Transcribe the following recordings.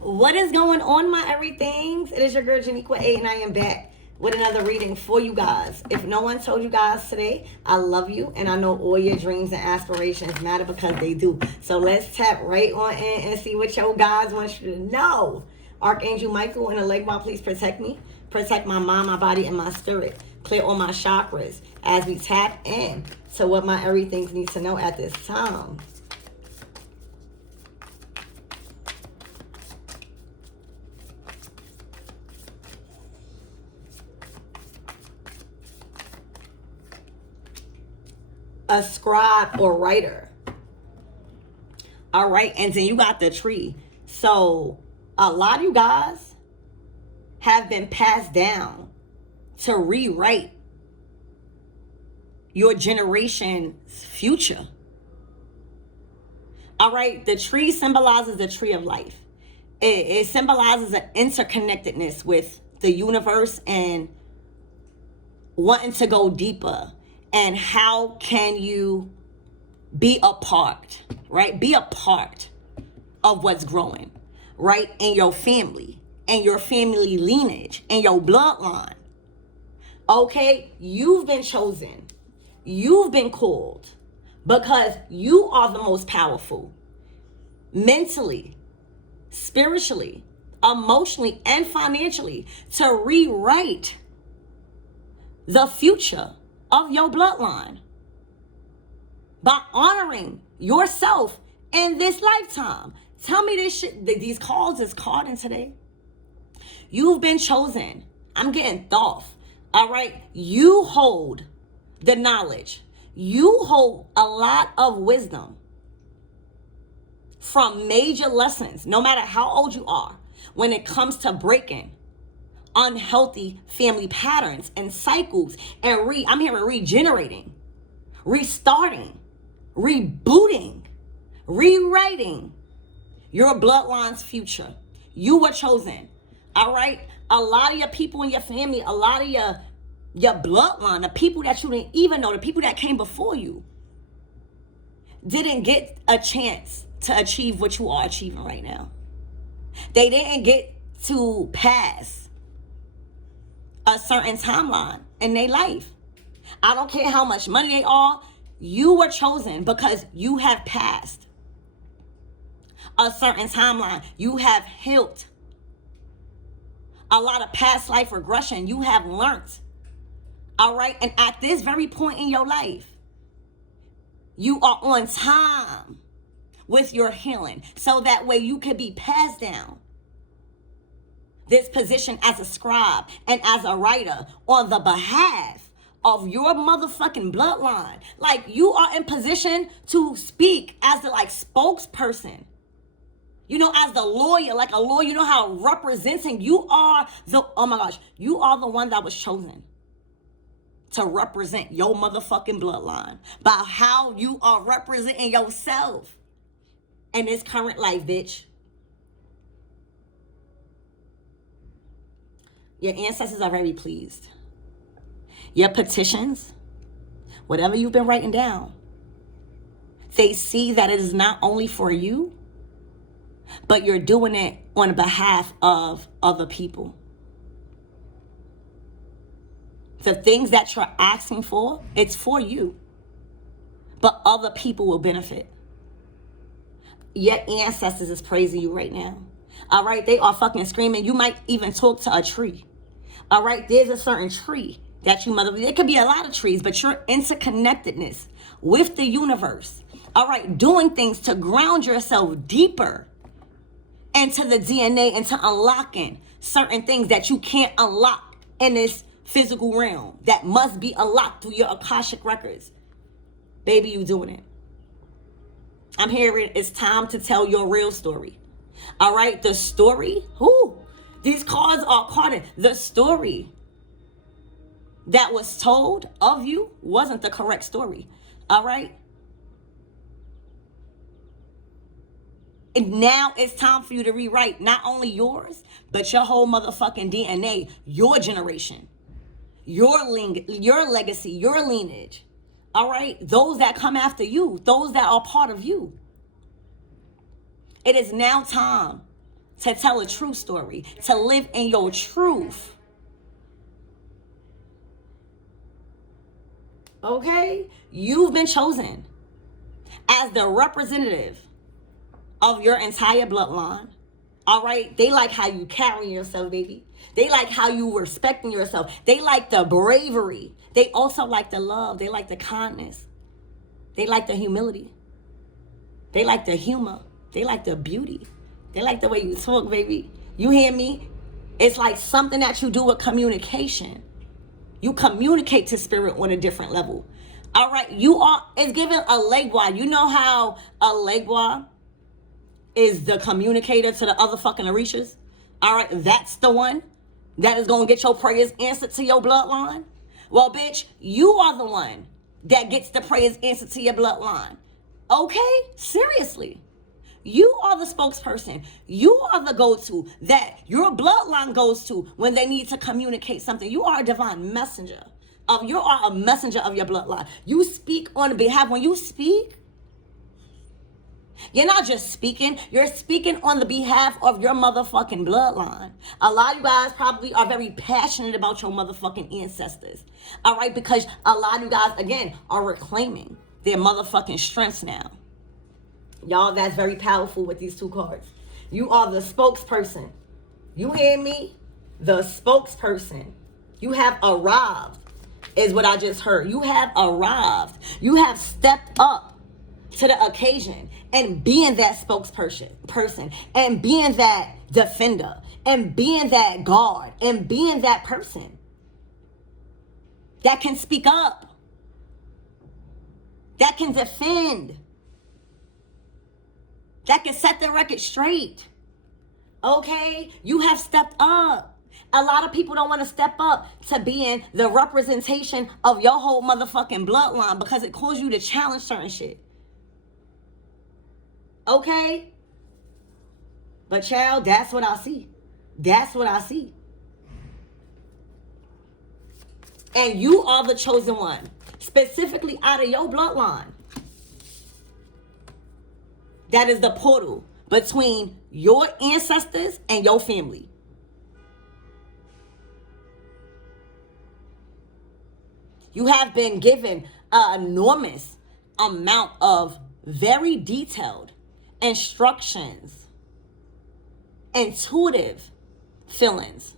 What is going on, my everythings? It is your girl, Janiqua A, and I am back with another reading for you guys. If no one told you guys today, I love you, and I know all your dreams and aspirations matter because they do. So let's tap right on in and see what your guys want you to know. Archangel Michael and the leg ball, please protect me. Protect my mind, my body, and my spirit. Clear all my chakras as we tap in to what my everythings need to know at this time. A scribe or writer. All right, and then you got the tree. So a lot of you guys have been passed down to rewrite your generation's future. All right, the tree symbolizes the tree of life. It symbolizes an interconnectedness with the universe and wanting to go deeper. And how can you be a part, right? Be a part of what's growing, right? In your family, and your family lineage, and your bloodline. Okay? You've been chosen. You've been called because you are the most powerful. Mentally, spiritually, emotionally, and financially to rewrite the future of your bloodline by honoring yourself in this lifetime. Tell me this shit, these cards is carding today. You've been chosen. I'm getting thought. All right. You hold the knowledge. You hold a lot of wisdom from major lessons, no matter how old you are, when it comes to breaking unhealthy family patterns and cycles and I'm hearing regenerating, restarting, rebooting, rewriting your bloodline's future. You were chosen. All right. A lot of your people in your family, a lot of your bloodline, the people that you didn't even know, the people that came before you, didn't get a chance to achieve what you are achieving right now. They didn't get to pass a certain timeline in their life. I don't care how much money they are. You were chosen because you have passed a certain timeline. You have healed a lot of past life regression. You have learned. All right. And at this very point in your life, you are on time with your healing. So that way you can be passed down this position as a scribe and as a writer on the behalf of your motherfucking bloodline. Like, you are in position to speak as the spokesperson. You know, as the lawyer, like a lawyer, you know how representing, you are the one that was chosen to represent your motherfucking bloodline by how you are representing yourself in this current life, bitch. Your ancestors are very pleased. Your petitions, whatever you've been writing down, they see that it is not only for you, but you're doing it on behalf of other people. The things that you're asking for, it's for you, but other people will benefit. Your ancestors is praising you right now. All right, they are fucking screaming. You might even talk to a tree. All right, there's a certain tree that you it could be a lot of trees, but your interconnectedness with the universe. All right, doing things to ground yourself deeper into the DNA, into unlocking certain things that you can't unlock in this physical realm that must be unlocked through your Akashic records. Baby, you doing it. I'm hearing it's time to tell your real story. All right, the story, these cards are carded. The story that was told of you wasn't the correct story. All right? And now it's time for you to rewrite not only yours, but your whole motherfucking DNA, your generation, your legacy, your lineage. All right? Those that come after you, those that are part of you. It is now time to tell a true story, to live in your truth. Okay? You've been chosen as the representative of your entire bloodline. All right? They like how you carry yourself, baby. They like how you respecting yourself. They like the bravery. They also like the love. They like the kindness. They like the humility. They like the humor. They like the beauty. They like the way you talk, baby. You hear me? It's like something that you do with communication. You communicate to spirit on a different level. All right, it's given a legua. You know how a legua is the communicator to the other fucking orishas? All right, that's the one that is going to get your prayers answered to your bloodline. Well, bitch, you are the one that gets the prayers answered to your bloodline. Okay? Seriously. You are the spokesperson. You are the go-to that your bloodline goes to when they need to communicate something. You are a divine messenger. You are a messenger of your bloodline. You speak on behalf. When you speak, you're not just speaking. You're speaking on the behalf of your motherfucking bloodline. A lot of you guys probably are very passionate about your motherfucking ancestors. All right? Because a lot of you guys, again, are reclaiming their motherfucking strengths now. Y'all, that's very powerful with these two cards. You are the spokesperson. You hear me? The spokesperson. You have arrived, is what I just heard. You have arrived. You have stepped up to the occasion and being that spokesperson, and being that defender, and being that guard, and being that person that can speak up, that can defend, that can set the record straight. Okay? You have stepped up. A lot of people don't want to step up to being the representation of your whole motherfucking bloodline because it calls you to challenge certain shit. Okay? But child, that's what I see. That's what I see. And you are the chosen one, specifically out of your bloodline. That is the portal between your ancestors and your family. You have been given an enormous amount of very detailed instructions, intuitive feelings,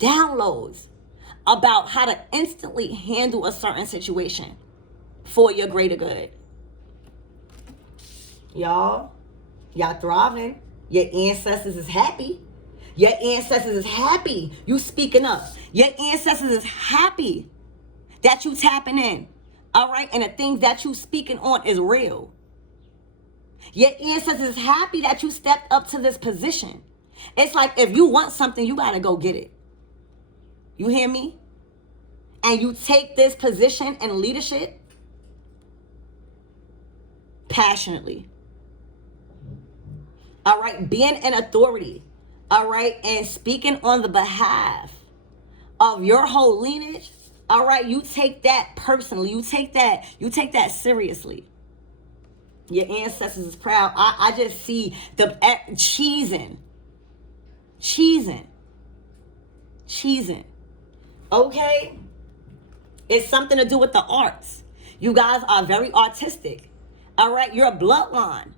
downloads about how to instantly handle a certain situation for your greater good. Y'all thriving. Your ancestors is happy. Your ancestors is happy you speaking up. Your ancestors is happy that you tapping in. All right? And the things that you speaking on is real. Your ancestors is happy that you stepped up to this position. It's like if you want something, you got to go get it. You hear me? And you take this position and leadership passionately. All right, being an authority, all right, and speaking on the behalf of your whole lineage, all right, you take that personally. You take that seriously. Your ancestors is proud. I just see the cheesing. Okay? It's something to do with the arts. You guys are very artistic. All right, your bloodline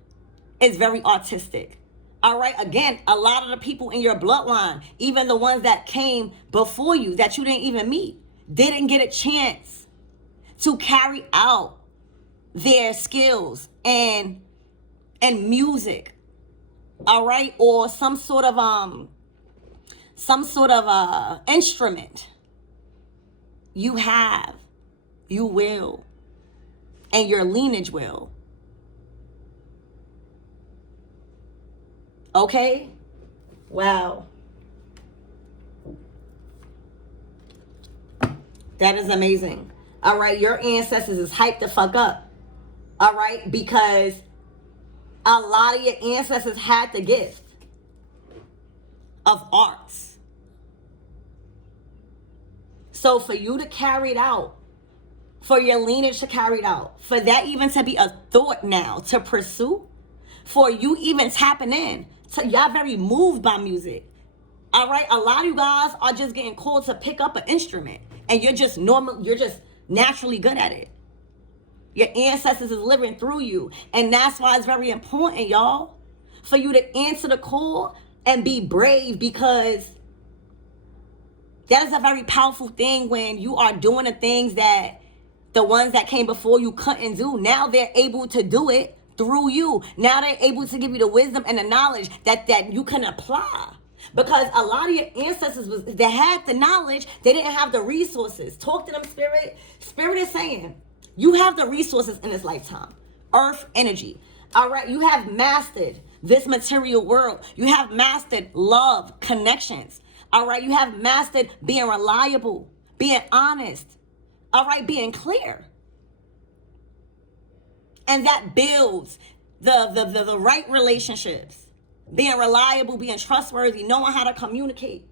is very artistic. All right, again, a lot of the people in your bloodline, even the ones that came before you that you didn't even meet, didn't get a chance to carry out their skills and music. All right, or some sort of instrument. You have, you will, and your lineage will. Okay? Wow. That is amazing. All right, your ancestors is hyped the fuck up. All right, because a lot of your ancestors had the gift of arts. So for you to carry it out, for your lineage to carry it out, for that even to be a thought now to pursue, for you even tapping in So y'all very moved by music. All right, a lot of you guys are just getting called to pick up an instrument, and you're just naturally good at it. Your ancestors is living through you, and that's why it's very important, y'all, for you to answer the call and be brave, because that is a very powerful thing when you are doing the things that the ones that came before you couldn't do. Now they're able to do it through you. Now they're able to give you the wisdom and the knowledge that you can apply. Because a lot of your ancestors that had the knowledge, they didn't have the resources. Talk to them, Spirit. Spirit is saying, you have the resources in this lifetime. Earth energy. All right, you have mastered this material world. You have mastered love, connections. All right, you have mastered being reliable, being honest. All right, being clear. And that builds the right relationships. Being reliable, being trustworthy, knowing how to communicate.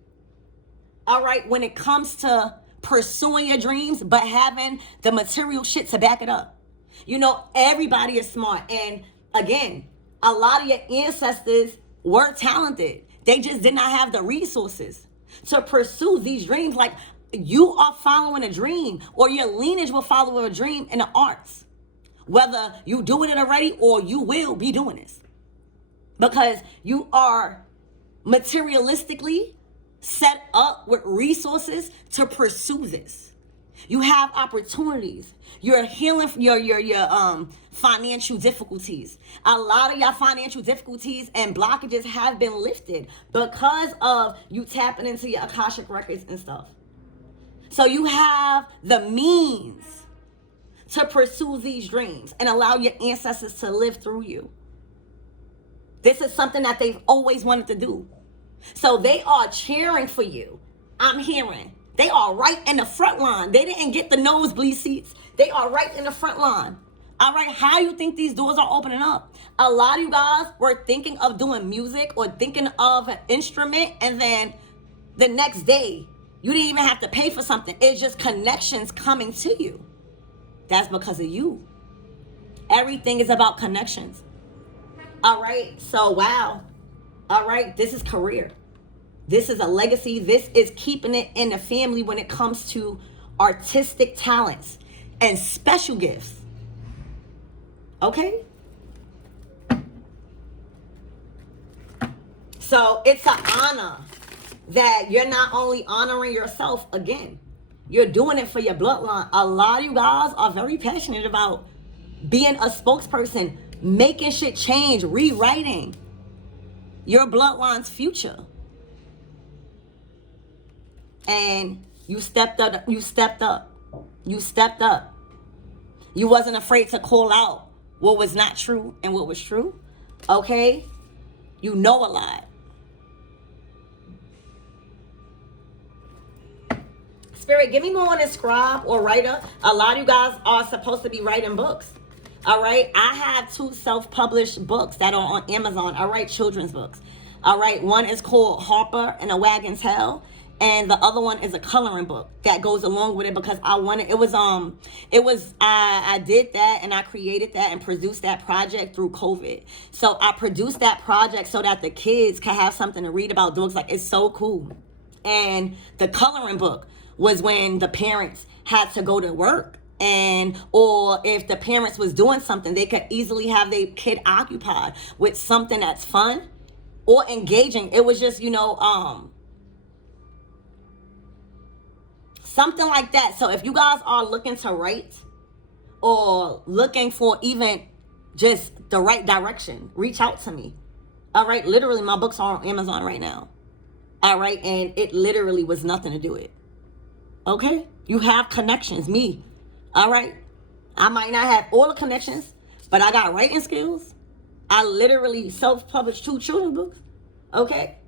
All right, when it comes to pursuing your dreams, but having the material shit to back it up. You know, everybody is smart. And again, a lot of your ancestors were talented. They just did not have the resources to pursue these dreams. Like, you are following a dream, or your lineage will follow a dream in the arts. Whether you doing it already or you will be doing this. Because you are materialistically set up with resources to pursue this. You have opportunities. You're healing your financial difficulties. A lot of your financial difficulties and blockages have been lifted because of you tapping into your Akashic records and stuff. So you have the means to pursue these dreams and allow your ancestors to live through you. This is something that they've always wanted to do. So they are cheering for you. I'm hearing. They are right in the front line. They didn't get the nosebleed seats. They are right in the front line. All right, how you think these doors are opening up? A lot of you guys were thinking of doing music or thinking of an instrument, and then the next day, you didn't even have to pay for something. It's just connections coming to you. That's because of you. Everything is about connections. All right, so wow. All right, this is career. This is a legacy. This is keeping it in the family when it comes to artistic talents and special gifts. Okay? So it's an honor that you're not only honoring yourself again, you're doing it for your bloodline. A lot of you guys are very passionate about being a spokesperson, making shit change, rewriting your bloodline's future. And you stepped up. You stepped up. You stepped up. You wasn't afraid to call out what was not true and what was true. Okay? You know a lot. Spirit, give me more on a scribe or writer. A lot of you guys are supposed to be writing books. All right? I have 2 self-published books that are on Amazon. I write children's books. All right? One is called Harper and a Wagon's Tail. And the other one is a coloring book that goes along with it because I wanted, I did that and I created that and produced that project through COVID. So I produced that project so that the kids can have something to read about dogs. Like, it's so cool. And the coloring book was when the parents had to go to work, or if the parents was doing something, they could easily have their kid occupied with something that's fun or engaging. It was just, something like that. So if you guys are looking to write or looking for even just the right direction, reach out to me. All right. Literally, my books are on Amazon right now. All right. And it literally was nothing to do it. Okay. You have connections. Me. All right. I might not have all the connections, but I got writing skills. I literally self-published 2 children's books. Okay.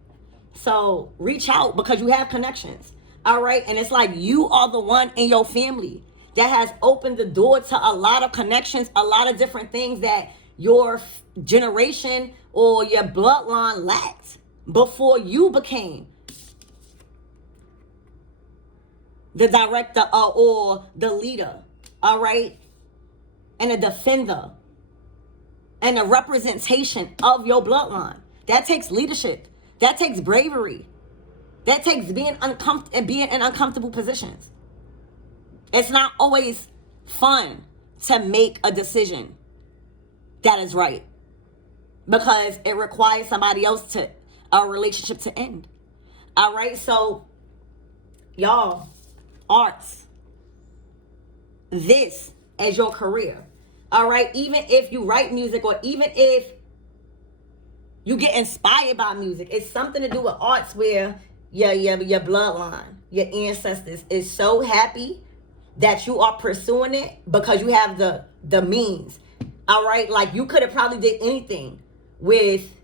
So reach out because you have connections. All right. And it's like you are the one in your family that has opened the door to a lot of connections, a lot of different things that your generation or your bloodline lacked before you became the director or the leader. All right. And a defender and a representation of your bloodline. That takes leadership. That takes bravery. That takes being in uncomfortable positions. It's not always fun to make a decision that is right, because it requires somebody else to a relationship to end. All right, so y'all, arts, this as your career. All right, even if you write music, or even if you get inspired by music, it's something to do with arts where your bloodline, your ancestors is so happy that you are pursuing it because you have the means. All right, like you could have probably did anything with,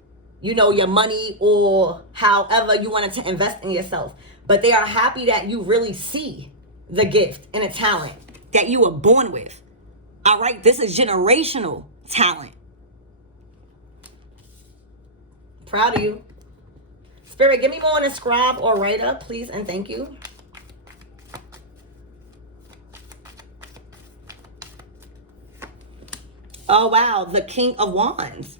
your money or however you wanted to invest in yourself, but they are happy that you really see the gift and the talent that you were born with. All right, this is generational talent. Proud of you. Spirit, give me more on a scribe or writer, please, and thank you. Oh, wow, the King of Wands.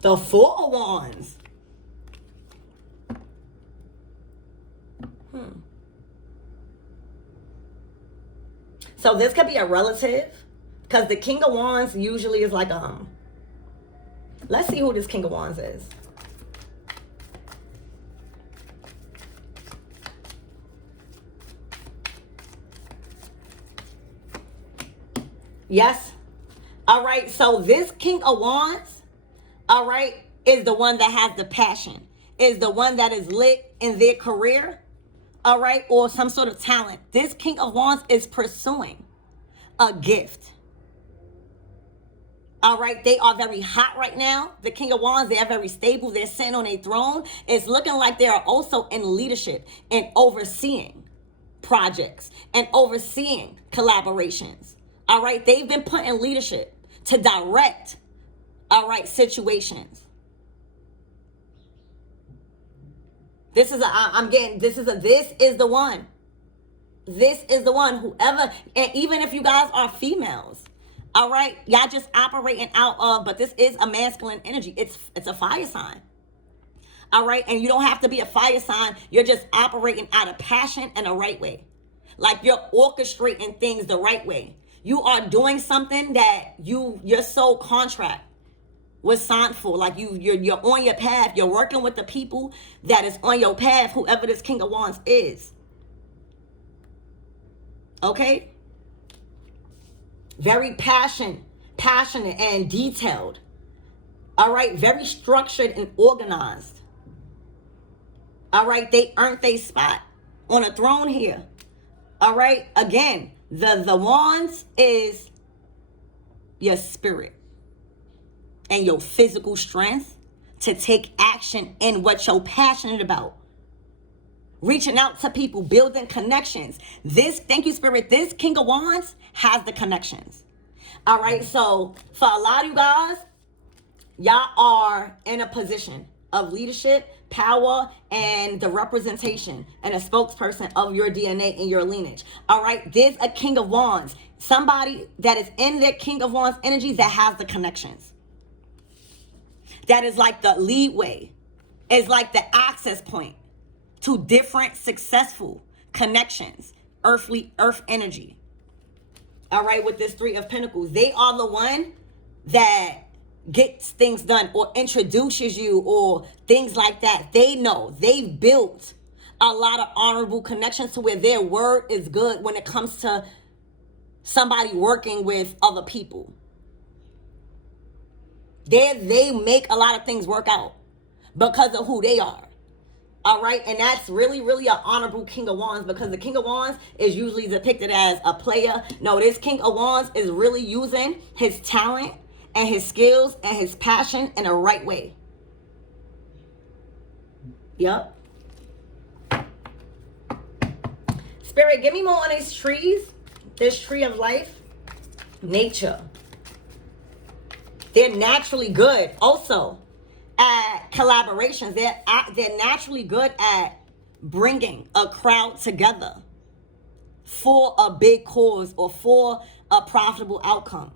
The Four of Wands. So this could be a relative, because the King of Wands usually is like, let's see who this King of Wands is. Yes. All right, so this King of Wands, all right, is the one that has the passion, is the one that is lit in their career, all right, or some sort of talent. This King of Wands is pursuing a gift. All right, they are very hot right now. The King of Wands, they are very stable. They're sitting on a throne. It's looking like they are also in leadership and overseeing projects and overseeing collaborations. All right, they've been put in leadership to direct, all right, situations. This is the one. This is the one, whoever, and even if you guys are females, all right, y'all just operating out of, but this is a masculine energy. It's a fire sign. All right, and you don't have to be a fire sign. You're just operating out of passion and the right way. Like you're orchestrating things the right way. You are doing something that your soul contract was signed for. Like you're on your path. You're working with the people that is on your path, whoever this King of Wands is. Okay? Very passionate and detailed. All right? Very structured and organized. All right? They earned their spot on a throne here. All right? Again, the wands is your spirit and your physical strength to take action in what you're passionate about. Reaching out to people, building connections. Thank you, Spirit, this King of Wands has the connections. All right, so for a lot of you guys, y'all are in a position of leadership, power, and the representation and a spokesperson of your DNA and your lineage. All right, there's a King of Wands, somebody that is in their King of Wands energy that has the connections. That is like the leadway, is like the access point to different successful connections, earth energy. All right, with this Three of Pentacles, they are the one that gets things done or introduces you or things like that. They know they've built a lot of honorable connections to where their word is good when it comes to somebody working with other people. They make a lot of things work out because of who they are. All right, and that's really, really an honorable King of Wands, because the King of Wands is usually depicted as a player. No, this King of Wands is really using his talent and his skills and his passion in the right way. Yep. Spirit, give me more on these trees. This tree of life. Nature. They're naturally good also at collaborations. They're naturally good at bringing a crowd together for a big cause or for a profitable outcome.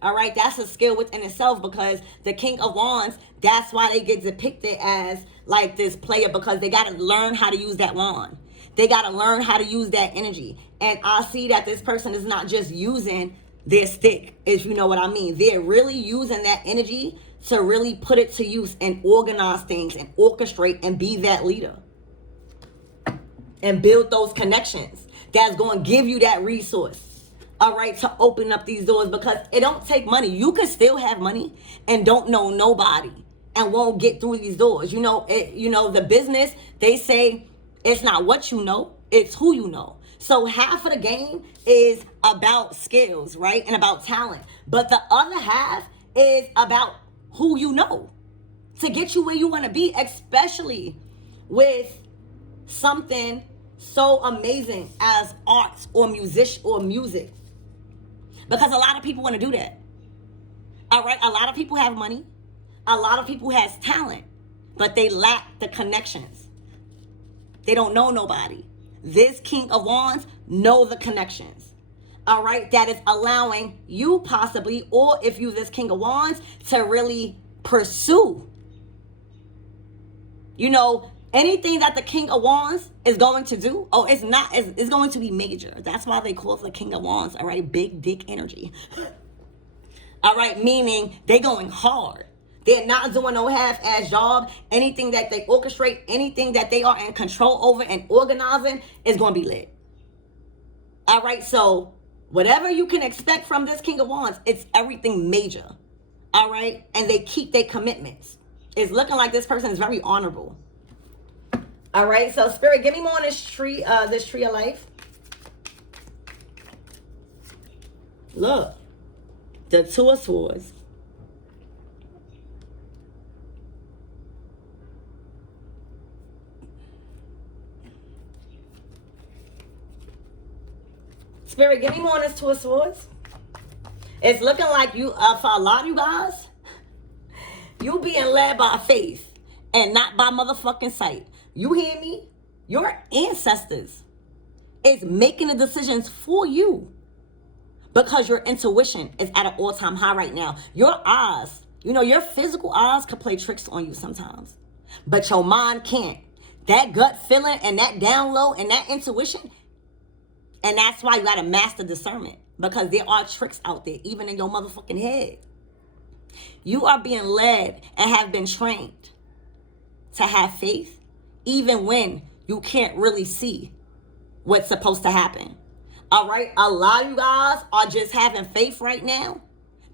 All right, that's a skill within itself, because the King of Wands, that's why they get depicted as like this player, because they got to learn how to use that wand. They got to learn how to use that energy. And I see that this person is not just using their stick, if you know what I mean. They're really using that energy to really put it to use and organize things and orchestrate and be that leader. And build those connections that's going to give you that resource. All right, to open up these doors, because it don't take money. You can still have money and don't know nobody and won't get through these doors. You know, the business, they say it's not what you know, it's who you know. So half of the game is about skills, right? And about talent. But the other half is about who you know to get you where you want to be, especially with something so amazing as arts or music. Because a lot of people want to do that. All right, a lot of people have money. A lot of people has talent, but they lack the connections. They don't know nobody. This King of Wands know the connections. All right, that is allowing you possibly, or if you this King of Wands, to really pursue. You know, anything that the King of Wands is going to do, it's going to be major. That's why they call it the King of Wands, all right? Big dick energy. All right, meaning they going hard. They're not doing no half-ass job. Anything that they orchestrate, anything that they are in control over and organizing is going to be lit. All right, so whatever you can expect from this King of Wands, it's everything major. All right, and they keep their commitments. It's looking like this person is very honorable. All right, so Spirit, give me more on this tree of life. Look, the Two of Swords. Spirit, give me more on this Two of Swords. It's looking like you, for a lot of you guys, you being led by faith and not by motherfucking sight. You hear me? Your ancestors is making the decisions for you because your intuition is at an all-time high right now. Your eyes, you know, your physical eyes could play tricks on you sometimes, but your mind can't. That gut feeling and that down low and that intuition, and that's why you got to master discernment, because there are tricks out there, even in your motherfucking head. You are being led and have been trained to have faith, even when you can't really see what's supposed to happen. All right, a lot of you guys are just having faith right now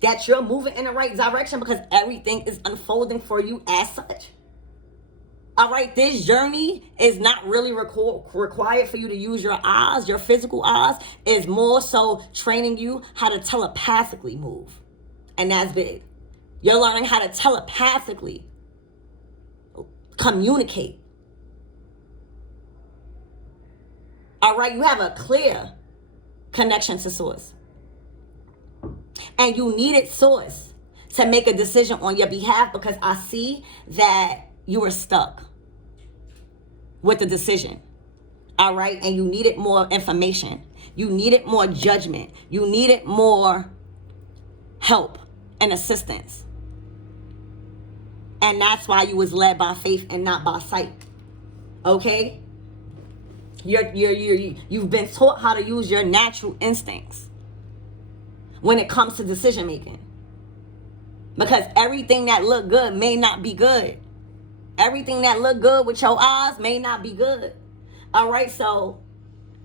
that you're moving in the right direction because everything is unfolding for you as such. All right, this journey is not really required for you to use your eyes. Your physical eyes is more so training you how to telepathically move. And that's big. You're learning how to telepathically communicate. All right, you have a clear connection to source. And you needed source to make a decision on your behalf, because I see that you were stuck with the decision. All right, and you needed more information. You needed more judgment. You needed more help and assistance. And that's why you was led by faith and not by sight. Okay? You've been taught how to use your natural instincts when it comes to decision making. Because everything that look good may not be good. Everything that look good with your eyes may not be good. All right, so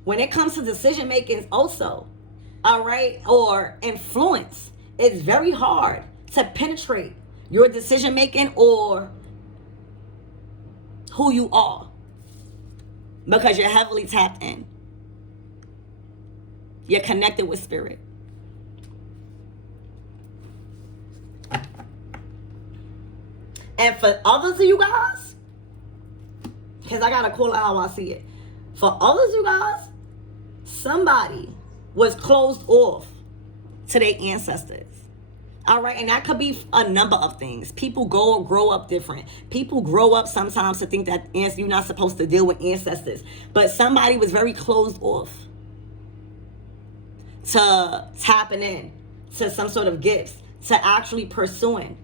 when it comes to decision making also, all right, or influence, it's very hard to penetrate your decision making or who you are, because you're heavily tapped in. You're connected with spirit. And for others of you guys, because I gotta call it how I see it. For others of you guys, somebody was closed off to their ancestors. All right, and that could be a number of things. People grow up different. People grow up sometimes to think that you're not supposed to deal with ancestors. But somebody was very closed off to tapping in to some sort of gifts, to actually pursuing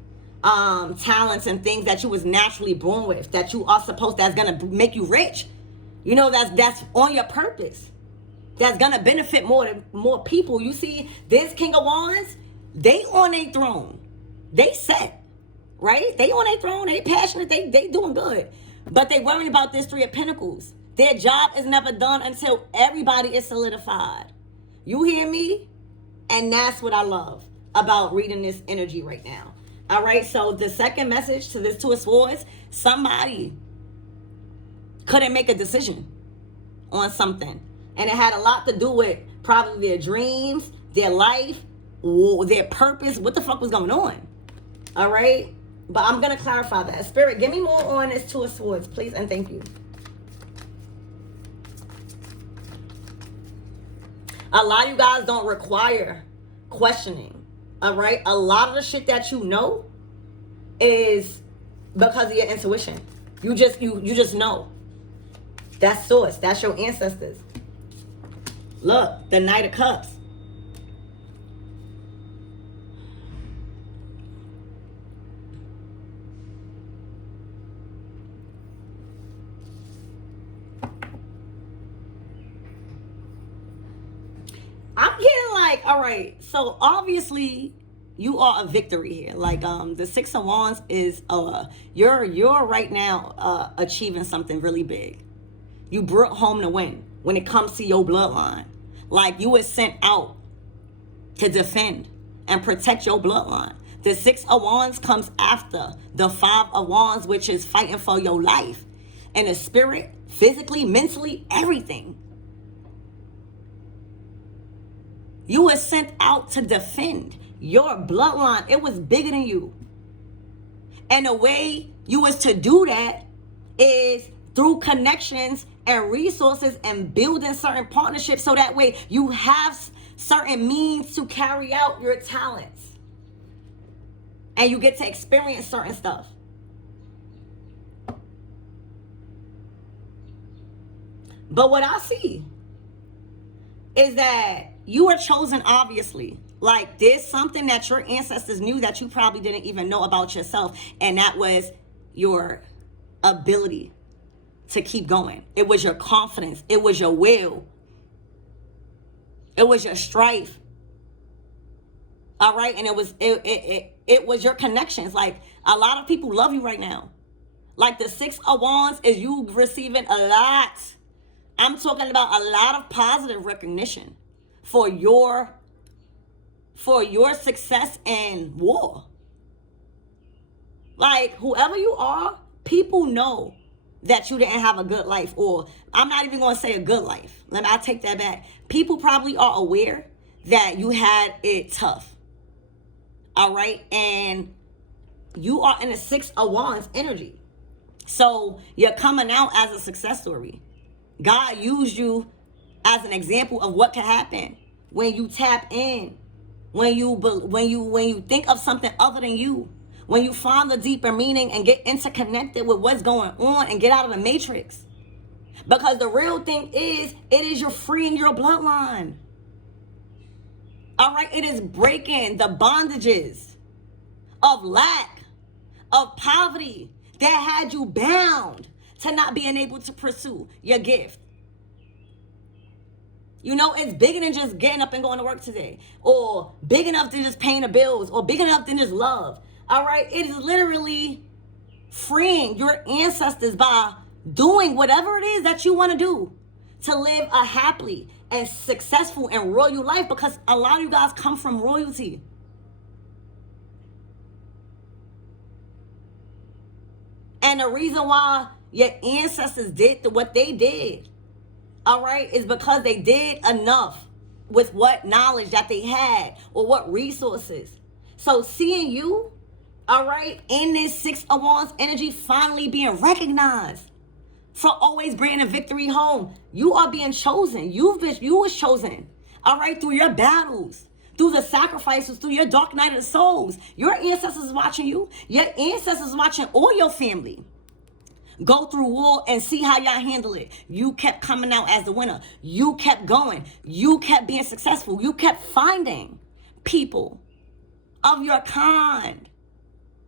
talents and things that you was naturally born with, that you are supposed, that's gonna make you rich. You know, that's on your purpose. That's gonna benefit more people. You see, this King of Wands, they on a throne. They set, right? They on a throne. They passionate. They doing good. But they worrying about this Three of Pentacles. Their job is never done until everybody is solidified. You hear me? And that's what I love about reading this energy right now. All right, so the second message to this Two of Swords, somebody couldn't make a decision on something. And it had a lot to do with probably their dreams, their life, their purpose. What the fuck was going on? All right, but I'm going to clarify that. Spirit, give me more on this Two of Swords, please, and thank you. A lot of you guys don't require questioning. All right, a lot of the shit that you know is because of your intuition. You just know. That's source. That's your ancestors. Look, the Knight of Cups. I'm getting like, all right, so obviously you are a victory here. Like the Six of Wands is you're right now achieving something really big. You brought home the win when it comes to your bloodline. Like you were sent out to defend and protect your bloodline. The Six of Wands comes after the Five of Wands, which is fighting for your life and the spirit, physically, mentally, everything. You were sent out to defend your bloodline. It was bigger than you. And the way you was to do that is through connections and resources and building certain partnerships, so that way you have certain means to carry out your talents. And you get to experience certain stuff. But what I see is that you were chosen, obviously. Like there's something that your ancestors knew that you probably didn't even know about yourself. And that was your ability to keep going. It was your confidence. It was your will. It was your strife. All right. And it was your connections. Like a lot of people love you right now. Like the Six of Wands is you receiving a lot. I'm talking about a lot of positive recognition for your success in war. Like whoever you are, people know that you didn't have a good life, or I'm not even going to say a good life. I'll take that back. People probably are aware that you had it tough. All right. And you are in the Six of Wands energy. So you're coming out as a success story. God used you as an example of what can happen when you tap in, when you think of something other than you, when you find the deeper meaning and get interconnected with what's going on and get out of the matrix. Because the real thing is, you're freeing your bloodline. All right, it is breaking the bondages of lack, of poverty that had you bound to not being able to pursue your gift. You know, it's bigger than just getting up and going to work today, or big enough than just paying the bills, or big enough than just love. All right, it is literally freeing your ancestors by doing whatever it is that you want to do to live a happily and successful and royal life, because a lot of you guys come from royalty. And the reason why your ancestors did what they did, all right, is because they did enough with what knowledge that they had or what resources. So seeing you, all right, in this Six of Wands energy finally being recognized for always bringing a victory home. You are being chosen. You was chosen, all right, through your battles, through the sacrifices, through your dark night of the souls. Your ancestors watching you. Your ancestors watching all your family go through war and see how y'all handle it. You kept coming out as the winner. You kept going. You kept being successful. You kept finding people of your kind,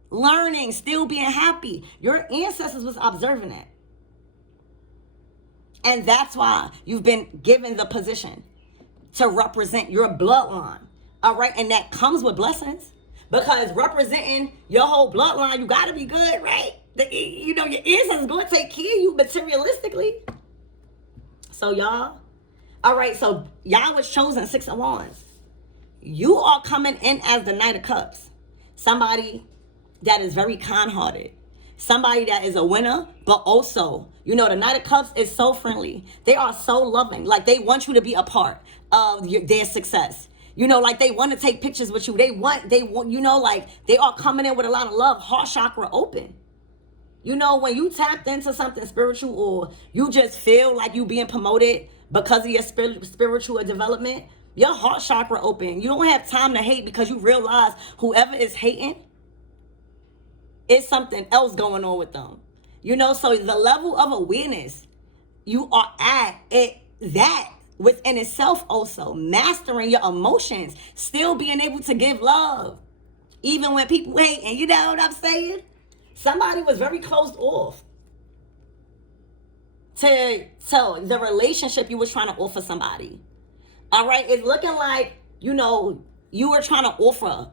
learning, still being happy. Your ancestors was observing it. And that's why you've been given the position to represent your bloodline. All right. And that comes with blessings, because representing your whole bloodline, you got to be good, right? You know, your ancestors going to take care of you materialistically. So y'all, all right. So y'all was chosen 6 of Wands. You are coming in as the Knight of Cups. Somebody that is very kind-hearted. Somebody that is a winner, but also, you know, the Knight of Cups is so friendly. They are so loving. Like, they want you to be a part of their success. You know, like, they want to take pictures with you. They want, you know, like, they are coming in with a lot of love. Heart chakra open. You know, when you tapped into something spiritual, or you just feel like you being promoted because of your spiritual development, your heart chakra open. You don't have time to hate, because you realize whoever is hating, it's something else going on with them. You know, so the level of awareness you are at, that within itself also, mastering your emotions, still being able to give love, even when people hate. And you know what I'm saying? Somebody was very closed off to the relationship you was trying to offer somebody. All right? It's looking like, you know, you were trying to offer,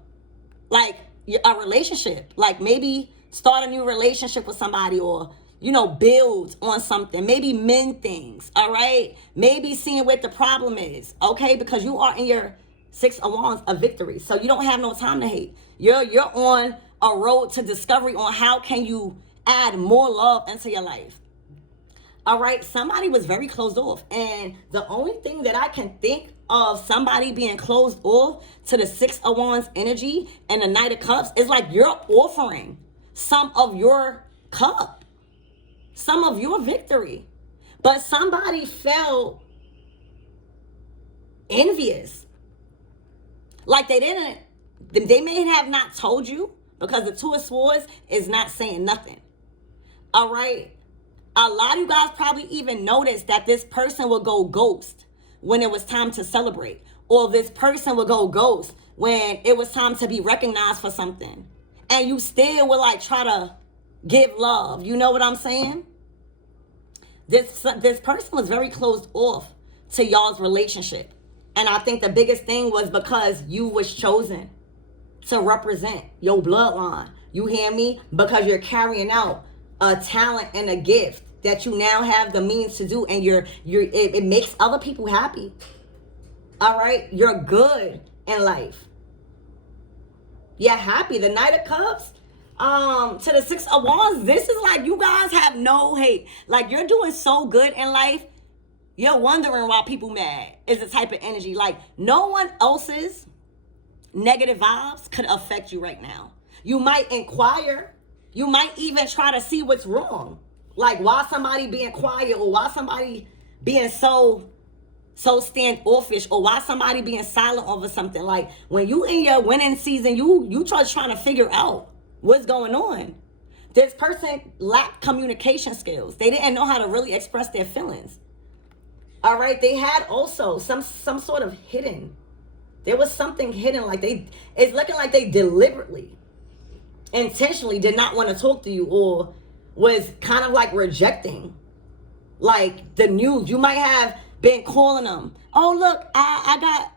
like, a relationship, like maybe start a new relationship with somebody, or, you know, build on something, maybe mend things. All right, maybe seeing what the problem is, okay, because you are in your 6 of Wands of victory, so you don't have no time to hate. You're on a road to discovery on how can you add more love into your life. All right, somebody was very closed off, and the only thing that I can think of somebody being closed off to the 6 of Wands energy and the Knight of Cups is like you're offering some of your cup, some of your victory, but somebody felt envious. Like they may have not told you, because the 2 of Swords is not saying nothing. All right. A lot of you guys probably even noticed that this person will go ghost when it was time to celebrate, or this person will go ghost when it was time to be recognized for something, and you still will like try to give love. You know what I'm saying? This person was very closed off to y'all's relationship, and I think the biggest thing was because you was chosen to represent your bloodline. You hear me? Because you're carrying out a talent and a gift that you now have the means to do, and it makes other people happy. All right, you're good in life. You're happy. The Knight of Cups to the 6 of Wands, this is like you guys have no hate. Like, you're doing so good in life, you're wondering why people mad. Is the type of energy. Like, no one else's negative vibes could affect you right now. You might inquire. You might even try to see what's wrong. Like, why somebody being quiet, or why somebody being so standoffish, or why somebody being silent over something. Like, when you in your winning season, you trying to figure out what's going on. This person lacked communication skills. They didn't know how to really express their feelings. All right, they had also some sort of hidden. There was something hidden. Like, it's looking like they deliberately, intentionally did not want to talk to you, or was kind of like rejecting like the news. You might have been calling them, oh look, I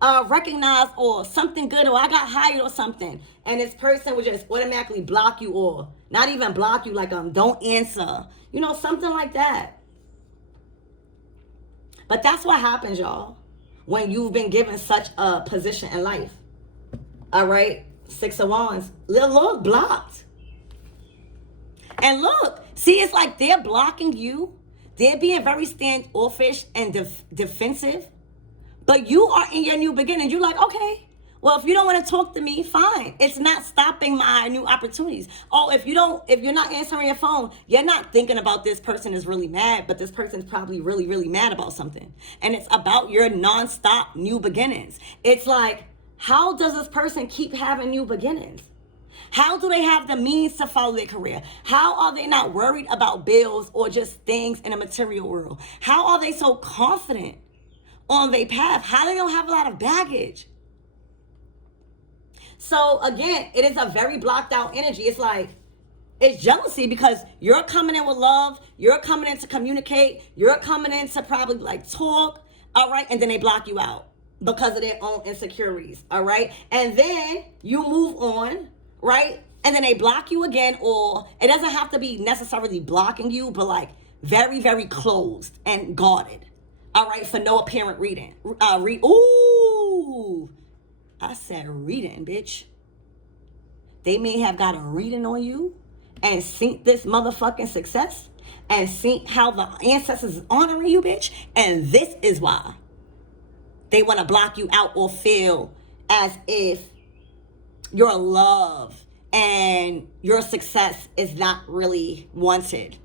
got recognized, or something good, or I got hired, or something, and this person would just automatically block you, or not even block you, like don't answer, you know, something like that. But that's what happens, y'all, when you've been given such a position in life. All right, 6 of Wands, look, blocked. And look, see, it's like they're blocking you. They're being very standoffish and defensive. But you are in your new beginning. You're like, okay, well, if you don't want to talk to me, fine. It's not stopping my new opportunities. Oh, if you're not answering your phone, you're not thinking about this person is really mad, but this person's probably really, really mad about something. And it's about your nonstop new beginnings. It's like, how does this person keep having new beginnings? How do they have the means to follow their career? How are they not worried about bills or just things in a material world? How are they so confident on their path? How they don't have a lot of baggage? So again, it is a very blocked out energy. It's like, it's jealousy because you're coming in with love, you're coming in to communicate, you're coming in to probably like talk, all right, and then they block you out because of their own insecurities, all right? And then you move on, right? And then they block you again, or it doesn't have to be necessarily blocking you, but like very, very closed and guarded, all right, for no apparent reading. Ooh, I said reading, bitch. They may have got a reading on you and seen this motherfucking success and seen how the ancestors is honoring you, bitch. And this is why they want to block you out or feel as if your love and your success is not really wanted.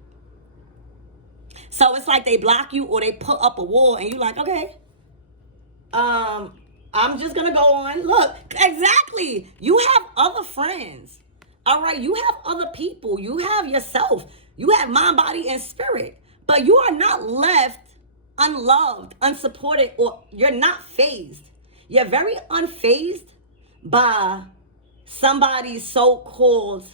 So it's like they block you or they put up a wall and you like, okay, I'm just gonna go on. Look, exactly. You have other friends. All right, you have other people. You have yourself. You have mind, body, and spirit. But you are not left unloved, unsupported, or you're not phased. You're very unfazed by somebody's so-called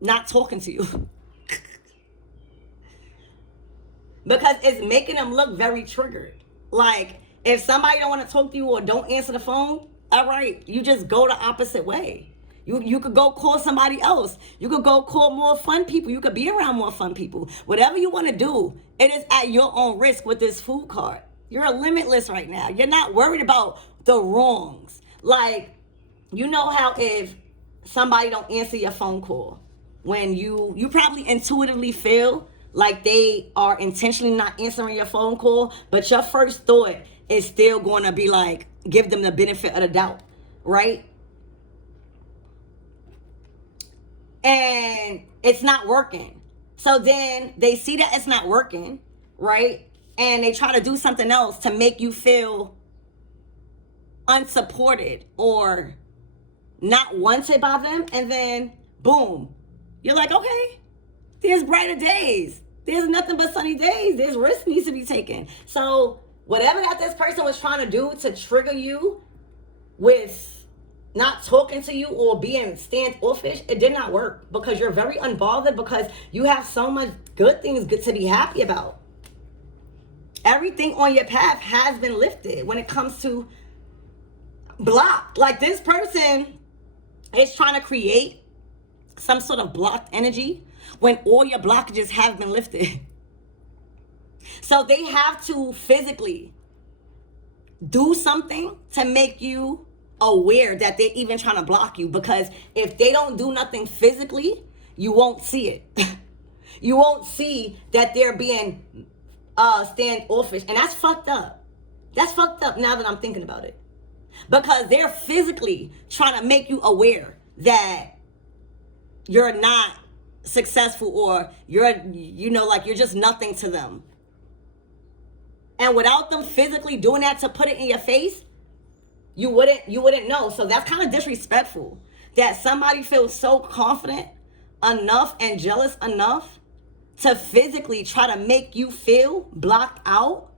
not talking to you. Because it's making them look very triggered. Like, if somebody don't want to talk to you or don't answer the phone, all right, you just go the opposite way. You could go call somebody else. You could go call more fun people. You could be around more fun people. Whatever you want to do, it is at your own risk with this food card. You're limitless right now. You're not worried about the wrongs. Like, you know how if somebody don't answer your phone call, when you probably intuitively feel like they are intentionally not answering your phone call, but your first thought is still going to be like, give them the benefit of the doubt, right? And it's not working. So then they see that it's not working, right? And they try to do something else to make you feel unsupported or not wanted by them. And then, boom, you're like, okay, there's brighter days. There's nothing but sunny days. There's risk needs to be taken. So whatever that this person was trying to do to trigger you with not talking to you or being standoffish, it did not work because you're very unbothered because you have so much good things to be happy about. Everything on your path has been lifted when it comes to block. Like, this person is trying to create some sort of blocked energy when all your blockages have been lifted. So they have to physically do something to make you aware that they're even trying to block you, because if they don't do nothing physically, you won't see it. You won't see that they're being standoffish, and that's fucked up. That's fucked up now that I'm thinking about it, because they're physically trying to make you aware that you're not successful or you're just nothing to them. And without them physically doing that to put it in your face, you wouldn't know. So that's kind of disrespectful that somebody feels so confident enough and jealous enough to physically try to make you feel blocked out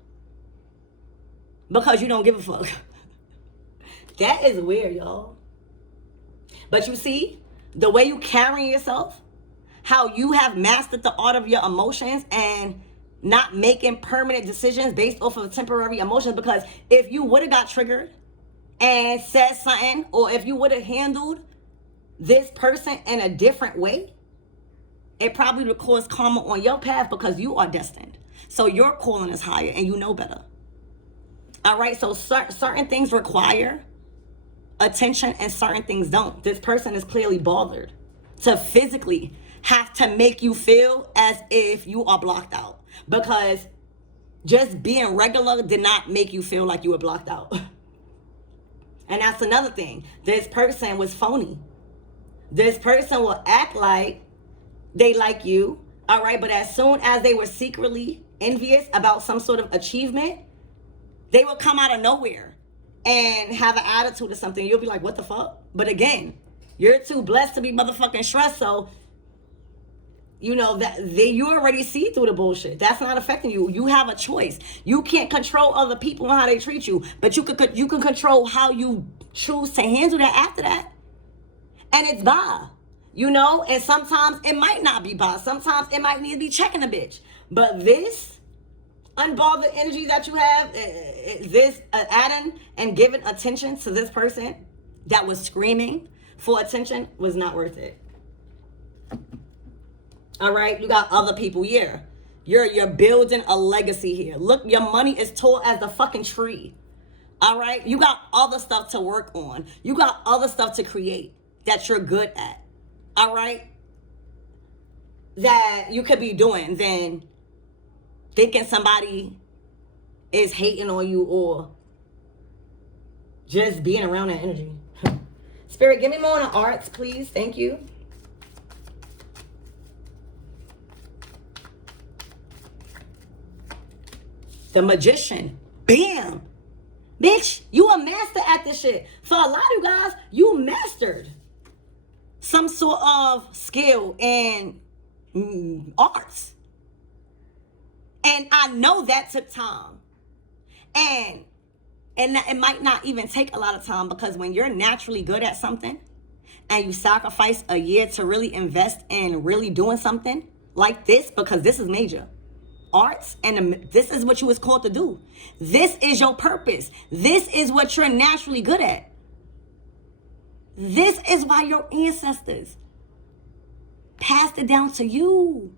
because you don't give a fuck. That is weird, y'all. But you see, the way you carry yourself, how you have mastered the art of your emotions and not making permanent decisions based off of temporary emotions. Because if you would have got triggered and said something, or if you would have handled this person in a different way, it probably would cause karma on your path because you are destined. So your calling is higher and you know better. All right, so certain things require attention and certain things don't. This person is clearly bothered to physically have to make you feel as if you are blocked out, because just being regular did not make you feel like you were blocked out. And that's another thing. This person was phony. This person will act like they like you, all right, but as soon as they were secretly envious about some sort of achievement, they will come out of nowhere and have an attitude or something. You'll be like, what the fuck? But again, you're too blessed to be motherfucking stressed, so you know, you already see through the bullshit. That's not affecting you. You have a choice. You can't control other people and how they treat you, but you can control how you choose to handle that after that. And it's by, you know, and sometimes it might not be by. Sometimes it might need to be checking a bitch. But this unbothered energy that you have, this adding and giving attention to this person that was screaming for attention was not worth it. All right, you got other people here. You're building a legacy here. Look, your money is tall as the fucking tree. All right, you got other stuff to work on. You got other stuff to create that you're good at. All right, that you could be doing than thinking somebody is hating on you or just being around that energy. Spirit, give me more on the arts, please. Thank you. The Magician. Bam. Bitch, you a master at this shit. For a lot of you guys, you mastered some sort of skill in arts. And I know that took time. And it might not even take a lot of time, because when you're naturally good at something and you sacrifice a year to really invest in really doing something like this, because this is major. Arts, and this is what you was called to do. This is your purpose. This is what you're naturally good at. This is why your ancestors passed it down to you.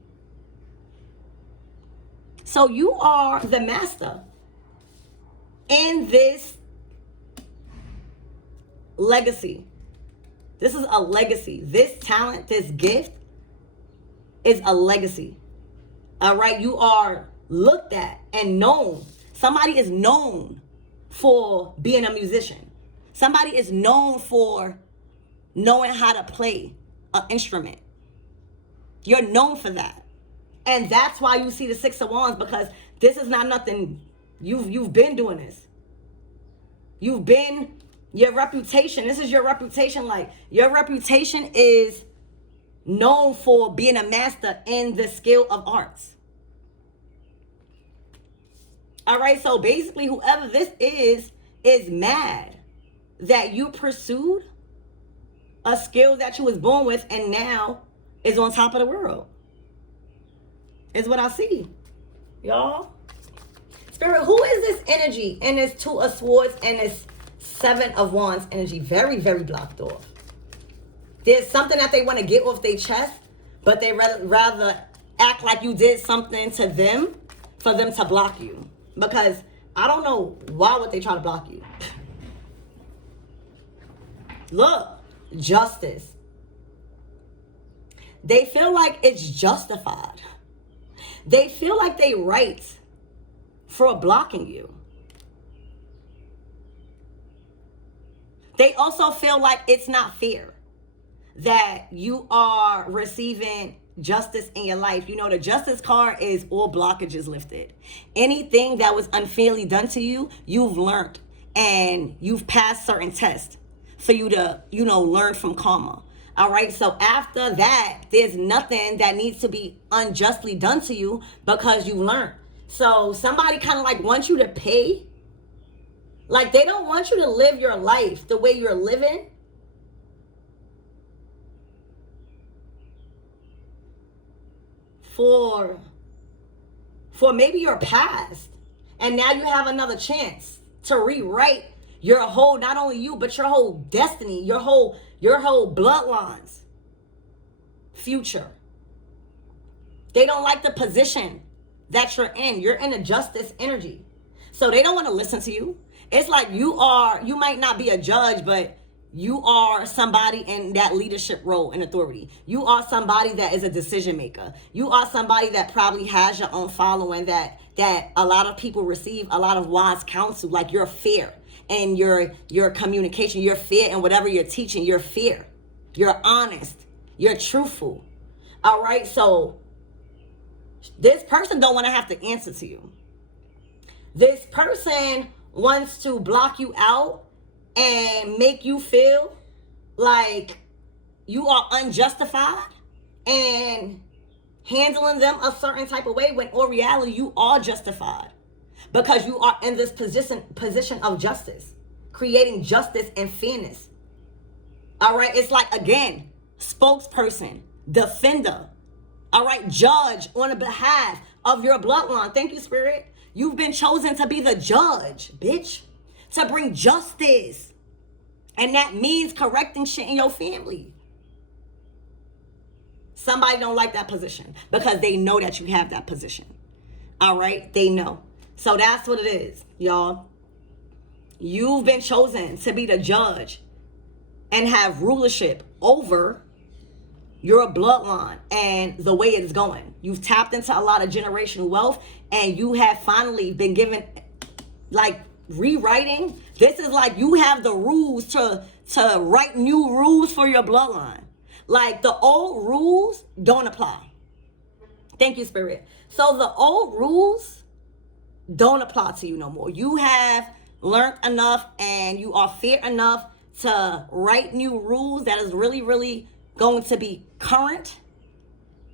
So you are the master in this legacy. This is a legacy. This talent, this gift is a legacy. All right, you are looked at and known. Somebody is known for being a musician. Somebody is known for knowing how to play an instrument. You're known for that. And that's why you see the Six of Wands, because this is not nothing. You've been doing this. You've been, your reputation, this is your reputation. Like, your reputation is known for being a master in the skill of arts. All right, so basically whoever this is mad that you pursued a skill that you was born with and now is on top of the world. Is what I see. Y'all. Spirit, who is this energy in this Two of Swords and this Seven of Wands energy? Very, very blocked off. There's something that they want to get off their chest, but they rather act like you did something to them for them to block you. Because I don't know why would they try to block you. Look, justice. They feel like it's justified. They feel like they right for blocking you. They also feel like it's not fair that you are receiving justice in your life. You know, the justice card is all blockages lifted. Anything that was unfairly done to you, you've learned and you've passed certain tests for you to, you know, learn from karma. All right. So after that, there's nothing that needs to be unjustly done to you because you learned. So somebody kind of like wants you to pay. Like, they don't want you to live your life the way you're living. For maybe your past. And now you have another chance to rewrite your whole, not only you, but your whole destiny, your whole bloodlines, future. They don't like the position that you're in. You're in a justice energy. So they don't want to listen to you. It's like you might not be a judge, but you are somebody in that leadership role and authority. You are somebody that is a decision maker. You are somebody that probably has your own following, that a lot of people receive a lot of wise counsel. Like, you're fair in your communication. You're fair in whatever you're teaching. You're fair. You're honest. You're truthful. All right. So this person don't want to have to answer to you. This person wants to block you out and make you feel like you are unjustified and handling them a certain type of way, when in reality you are justified, because you are in this position of justice, creating justice and fairness. All right, it's like, again, spokesperson, defender, all right, judge on the behalf of your bloodline. Thank you, Spirit. You've been chosen to be the judge, bitch, to bring justice. And that means correcting shit in your family. Somebody don't like that position because they know that you have that position. All right, they know. So that's what it is, y'all. You've been chosen to be the judge and have rulership over your bloodline and the way it's going. You've tapped into a lot of generational wealth, and you have finally been given, like, rewriting. This is like you have the rules to write new rules for your bloodline. Like, the old rules don't apply. Thank you, Spirit. So the old rules don't apply to you no more. You have learned enough and you are fair enough to write new rules that is really, really going to be current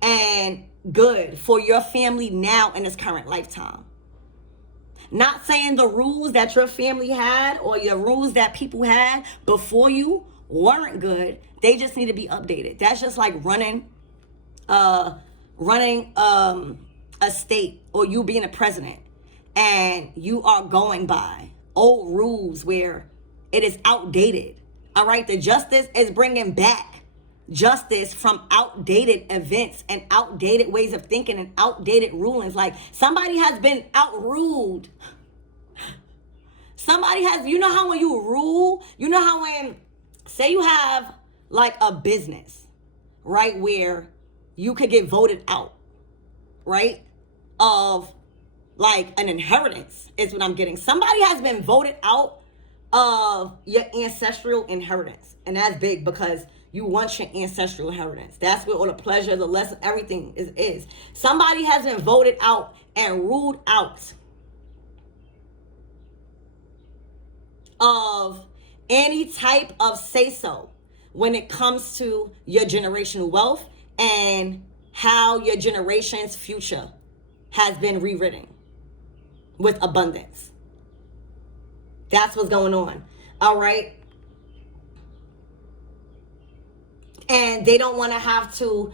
and good for your family now in this current lifetime. Not saying the rules that your family had or your rules that people had before you weren't good. They just need to be updated. That's just like running a state, or you being a president, and you are going by old rules where it is outdated. All right, the justice is bringing back justice from outdated events and outdated ways of thinking and outdated rulings. Like, somebody has been outruled. Somebody has, you know how when you rule, you know how when, say you have like a business, right, where you could get voted out, right, of like an inheritance is what I'm getting. Somebody has been voted out of your ancestral inheritance. And that's big because you want your ancestral inheritance. That's where all the pleasure, the lesson, everything is. Somebody has been voted out and ruled out of any type of say-so when it comes to your generational wealth and how your generation's future has been rewritten with abundance. That's what's going on. All right. And they don't want to have to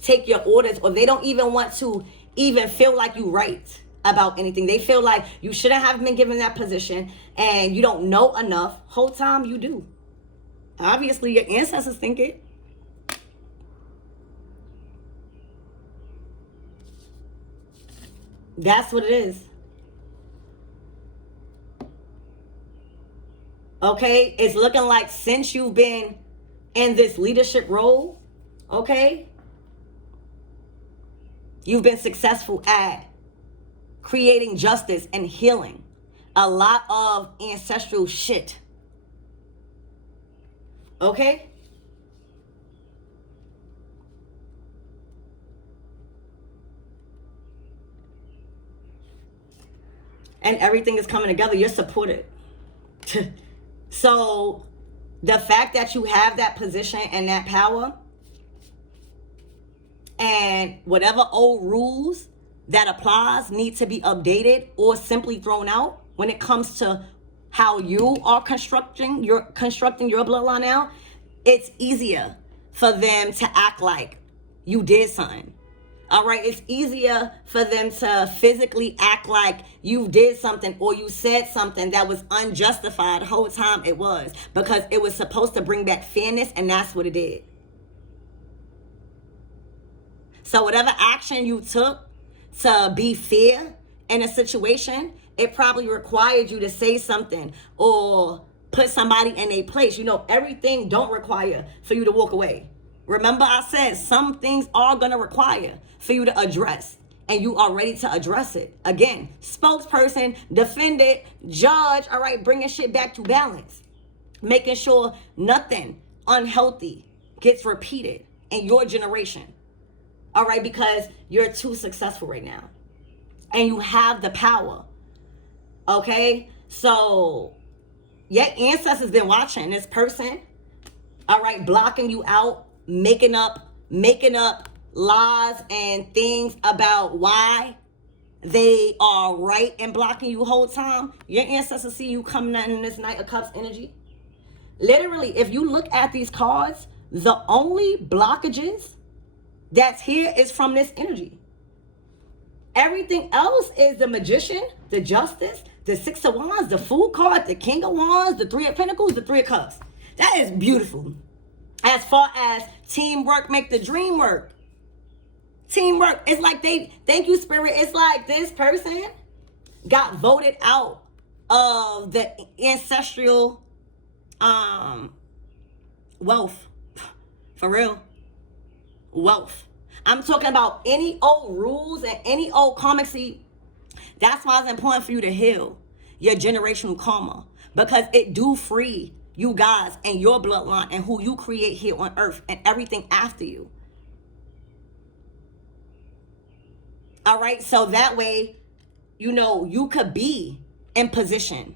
take your orders, or they don't even want to even feel like you right about anything. They feel like you shouldn't have been given that position and you don't know enough. Whole time you do. Obviously your ancestors think it. That's what it is. Okay, it's looking like since you've been in this leadership role, okay, you've been successful at creating justice and healing a lot of ancestral shit. Okay? And everything is coming together. You're supported. So the fact that you have that position and that power, and whatever old rules that applies need to be updated or simply thrown out when it comes to how you are constructing your bloodline now, it's easier for them to act like you did something. All right, it's easier for them to physically act like you did something or you said something that was unjustified the whole time it was, because it was supposed to bring back fairness, and that's what it did. So whatever action you took to be fair in a situation, it probably required you to say something or put somebody in a place. You know, everything don't require for you to walk away. Remember I said some things are going to require for you to address, and you are ready to address it. Again, spokesperson, defendant, judge, all right, bringing shit back to balance. Making sure nothing unhealthy gets repeated in your generation. All right, because you're too successful right now. And you have the power. Okay? So, your ancestors been watching this person, all right, blocking you out, making up making up lies and things about why they are right and blocking you whole time, your ancestors see you coming in this Knight of Cups energy. Literally, if you look at these cards, the only blockages that's here is from this energy. Everything else is the Magician, the Justice, the Six of Wands, the Fool card, the King of Wands, the Three of Pentacles, the Three of Cups. That is beautiful. As far as teamwork make the dream work. Teamwork. It's like thank you, Spirit. It's like this person got voted out of the ancestral wealth. For real. Wealth. I'm talking about any old rules and any old karmic. See, that's why it's important for you to heal your generational karma, because it do free you guys and your bloodline and who you create here on earth and everything after you. All right, so that way, you know, you could be in position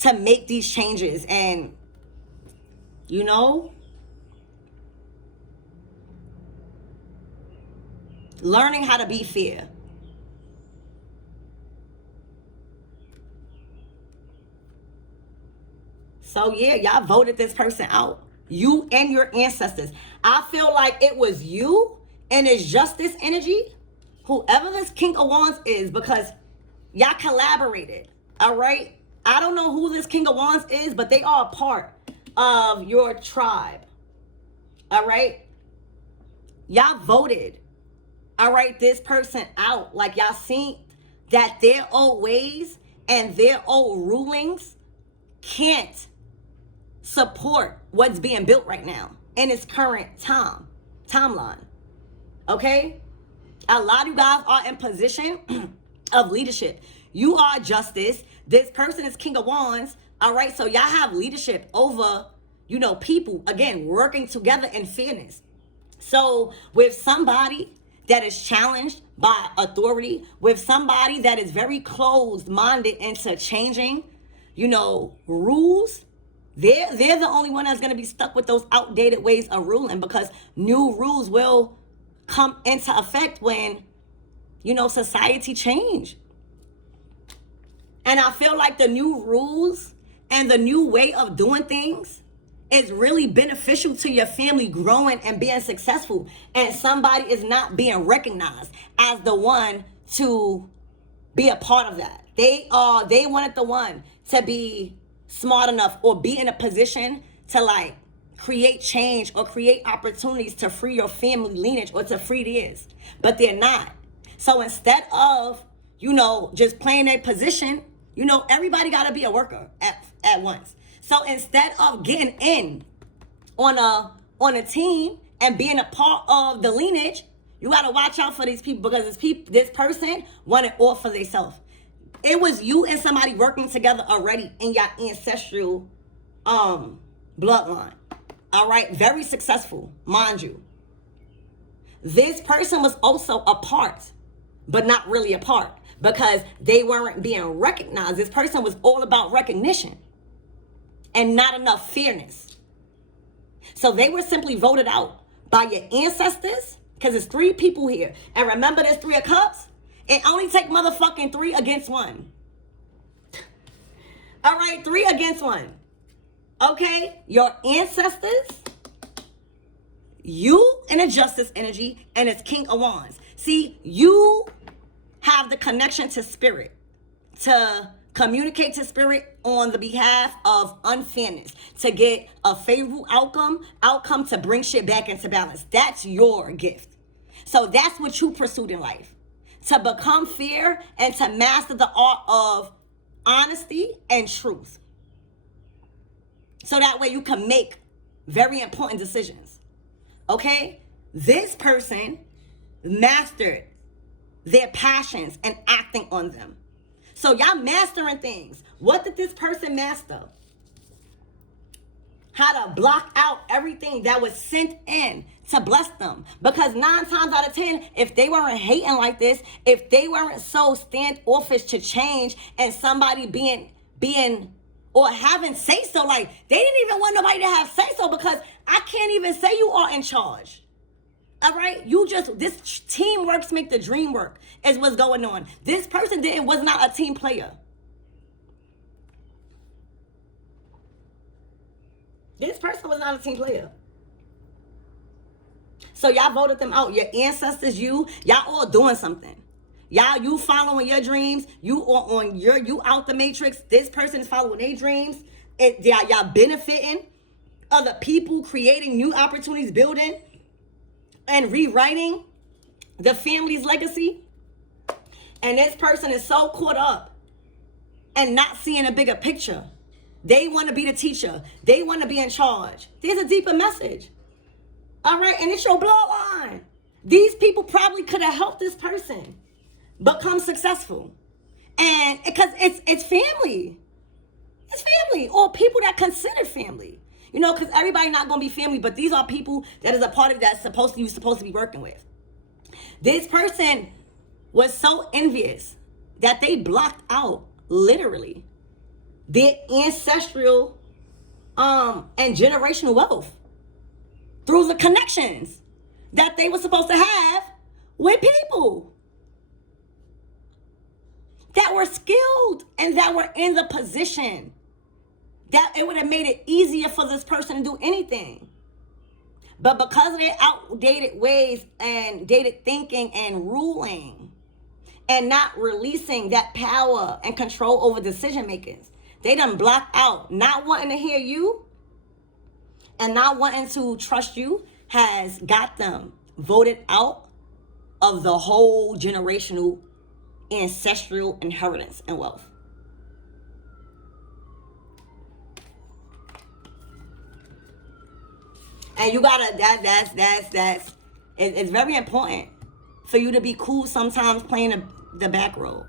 to make these changes and, you know, learning how to be fair. So yeah, y'all voted this person out. You and your ancestors. I feel like it was you and it's Justice energy. Whoever this King of Wands is, because y'all collaborated. All right. I don't know who this King of Wands is, but they are a part of your tribe. All right. Y'all voted. All right. This person out. Like y'all seen that their old ways and their old rulings can't support what's being built right now in its current timeline. Okay? A lot of you guys are in position of leadership. You are Justice. This person is King of Wands. All right? So y'all have leadership over, you know, people, again, working together in fairness. So with somebody that is challenged by authority, with somebody that is very closed-minded into changing, you know, rules, they're the only one that's going to be stuck with those outdated ways of ruling, because new rules will come into effect when, you know, society change. And I feel like the new rules and the new way of doing things is really beneficial to your family growing and being successful. And somebody is not being recognized as the one to be a part of that. They wanted the one to be smart enough or be in a position to like create change or create opportunities to free your family lineage or to free theirs, but they're not. So instead of, you know, just playing a position, you know, everybody got to be a worker at once. So instead of getting in on a team and being a part of the lineage, you got to watch out for these people, because this person wanted all for themselves. It was you and somebody working together already in your ancestral bloodline. All right, very successful, mind you. This person was also a part, but not really a part, because they weren't being recognized. This person was all about recognition and not enough fairness. So they were simply voted out by your ancestors, because it's 3 people here. And remember this 3 of Cups? It only take motherfucking 3 against 1. All right, 3 against 1. Okay, your ancestors, you in a Justice energy, and it's King of Wands. See, you have the connection to spirit, to communicate to spirit on the behalf of unfairness, to get a favorable outcome to bring shit back into balance. That's your gift. So that's what you pursued in life. To become fair and to master the art of honesty and truth. So that way you can make very important decisions. Okay? This person mastered their passions and acting on them. So y'all mastering things. What did this person master? How to block out everything that was sent in to bless them. Because 9 times out of 10, if they weren't hating like this, if they weren't so standoffish to change and somebody being or having say so, like they didn't even want nobody to have say so, because I can't even say you are in charge. All right, this teamwork make the dream work is what's going on. This person was not a team player. This person was not a team player. So y'all voted them out. Your ancestors, y'all all doing something. Y'all, you following your dreams. You out the matrix. This person is following their dreams. Y'all benefiting other people, creating new opportunities, building and rewriting the family's legacy. And this person is so caught up and not seeing a bigger picture. They want to be the teacher. They want to be in charge. There's a deeper message. All right, and it's your bloodline. These people probably could have helped this person become successful. And because it's family. It's family, or people that consider family. You know, because everybody not going to be family, but these are people that is a part of that you're supposed to be working with. This person was so envious that they blocked out, literally, their ancestral and generational wealth through the connections that they were supposed to have with people that were skilled and that were in the position that it would have made it easier for this person to do anything. But because of their outdated ways and dated thinking and ruling and not releasing that power and control over decision makers, they done blocked out. Not wanting to hear you and not wanting to trust you has got them voted out of the whole generational ancestral inheritance and wealth. And you gotta, it's very important for you to be cool sometimes playing the back role.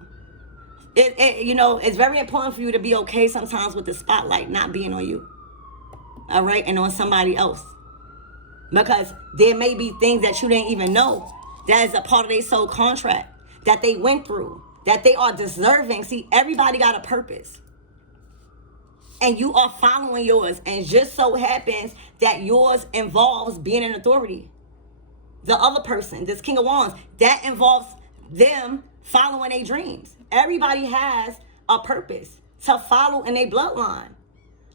It's very important for you to be okay sometimes with the spotlight not being on you. All right, and on somebody else. Because there may be things that you didn't even know that is a part of their soul contract that they went through, that they are deserving. See, everybody got a purpose. And you are following yours. And just so happens that yours involves being an authority. The other person, this King of Wands, that involves them following their dreams. Everybody has a purpose to follow in their bloodline.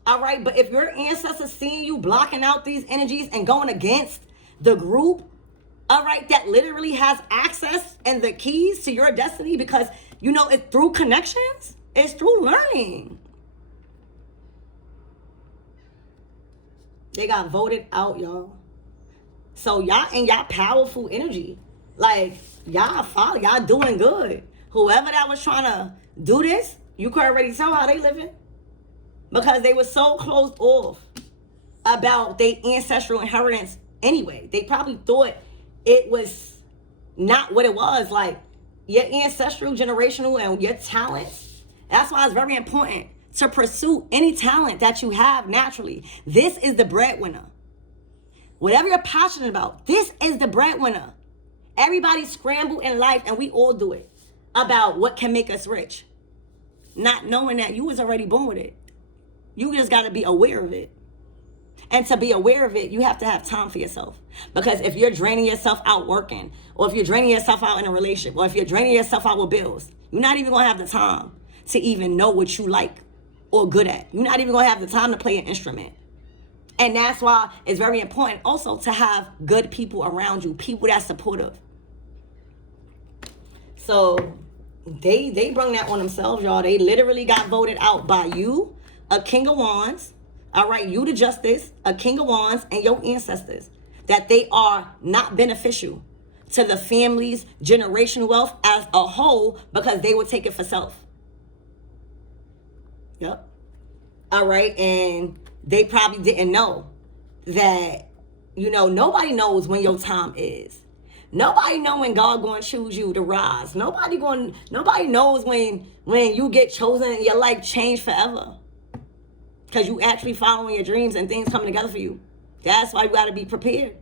All right, but if your ancestors seeing you blocking out these energies and going against the group, all right, that literally has access and the keys to your destiny, because, it's through connections, it's through learning. They got voted out, y'all. So y'all in y'all powerful energy. Like, y'all doing good. Whoever that was trying to do this, you could already tell how they living. Because they were so closed off about their ancestral inheritance anyway. They probably thought it was not what it was. Like, your ancestral, generational, and your talents. That's why it's very important to pursue any talent that you have naturally. This is the breadwinner. Whatever you're passionate about, this is the breadwinner. Everybody scramble in life, and we all do it, about what can make us rich. Not knowing that you was already born with it. You just got to be aware of it. And to be aware of it, you have to have time for yourself. Because if you're draining yourself out working, or if you're draining yourself out in a relationship, or if you're draining yourself out with bills, you're not even going to have the time to even know what you like or good at. You're not even going to have the time to play an instrument. And that's why it's very important also to have good people around you, people that's supportive. So they bring that on themselves, y'all. They literally got voted out by you, a King of Wands, all right, you the Justice, a King of Wands, and your ancestors, that they are not beneficial to the family's generational wealth as a whole, because they will take it for self. Yep. All right, and they probably didn't know that, nobody knows when your time is. Nobody know when God going to choose you to rise. Nobody knows when you get chosen and your life changed forever. Because you actually following your dreams and things coming together for you. That's why you got to be prepared.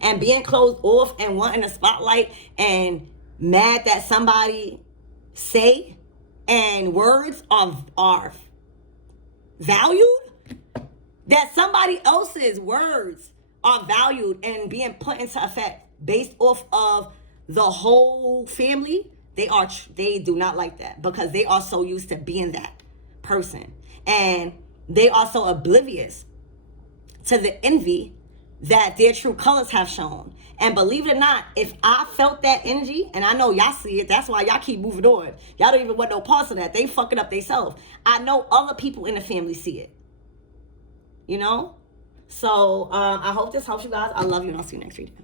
And being closed off and wanting a spotlight and mad that somebody say and words are valued, that somebody else's words are valued and being put into effect based off of the whole family, they do not like that, because they are so used to being that person, and they are so oblivious to the envy that their true colors have shown. And believe it or not, if I felt that energy, and I know y'all see it, that's why y'all keep moving on. Y'all don't even want no parts of that. They fucking up themselves. I know other people in the family see it. You know? So I hope this helps you guys. I love you, and I'll see you next video.